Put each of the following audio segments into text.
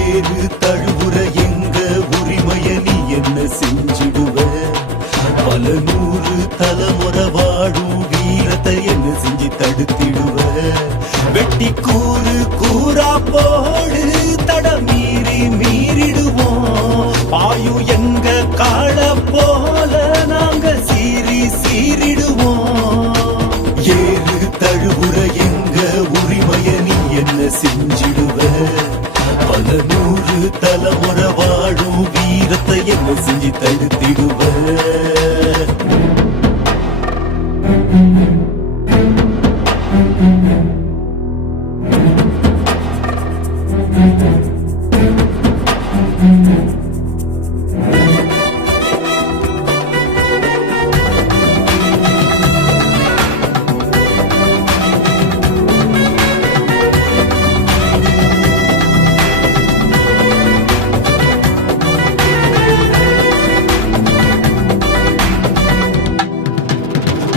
ஏறு தழுவுற எங்க உரிமைய நீ என்ன செஞ்சிடுவ? பல நூறு தலைமுறை வாழும் வீரத்தை என்ன செஞ்சு தடுத்திடுவ? வெட்டி கூறு கூறா போடு, தட மீறி மீறிடுவோம். பாயும் எங்க கால போல நாங்க சீறி சீறிடுவோம். ஏறு தழுவுற எங்க உரிமைய நீ என்ன செஞ்சிடுவ? பல நூறு தலைமுறை வாழும் வீரத்தை என்ன செஞ்சு தடுத்திடுவ?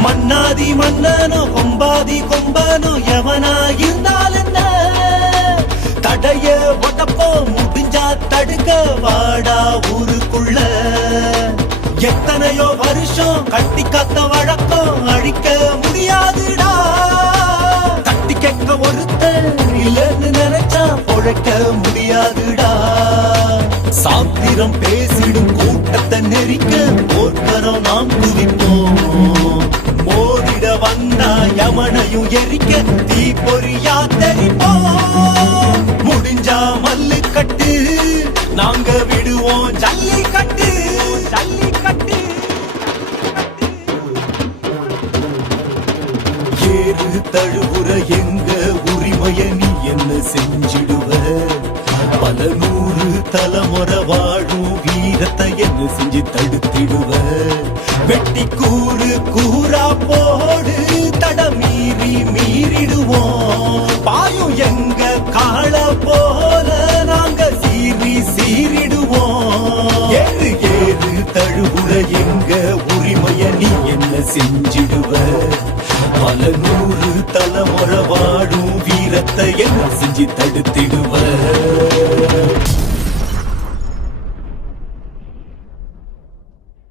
மன்னாதி மன்னனோ கொம்பாதி கொம்பனோ எவனா இருந்தால் என்ன? தடைய ஒட்டப்போ முடிஞ்சா தடுக்க வாடா ஊருக்குள்ள. எத்தனையோ வருஷம் கட்டி காத்த வழக்கம் அழிக்க முடியாதுடா. தட்டி கேட்க ஒருத்தன் இல்லைன்னு நினைச்சா பொழைக்க முடியாதுடா. சாத்திரம் பேசிடும் கூட்டத்தை நெறிக்க போர்க்கரம் நாம் குவிப்போம். மோதிட வந்தா யமனையும் எரிக்க தீ பொறியா தெரிப்போம். முடிஞ்சா மல்லு கட்டு, நாங்க விடுவோம் ஜல்லிக்கட்டு ஜல்லிக்கட்டு. ஏறு தழுவுற எங்க உரிமைய நீ என்ன செஞ்சிடுவ? பல நூறு தலைமுறை வாழும் வீரத்தை என்ன செஞ்சு தடுத்திடுவ? வெட்டி கூறு கூறா போடு, தட மீறி மீறிடுவோம். பாயும் எங்க கால போல நாங்க சீறி சீறிடுவோம். ஏறு ஏறு தழுவுற எங்க உரிமைய நீ என்ன செஞ்சிடுவ? பல நூறு தலைமுறை வாழும் வீரத்தை என்ன செஞ்சு தடுத்திடுவ?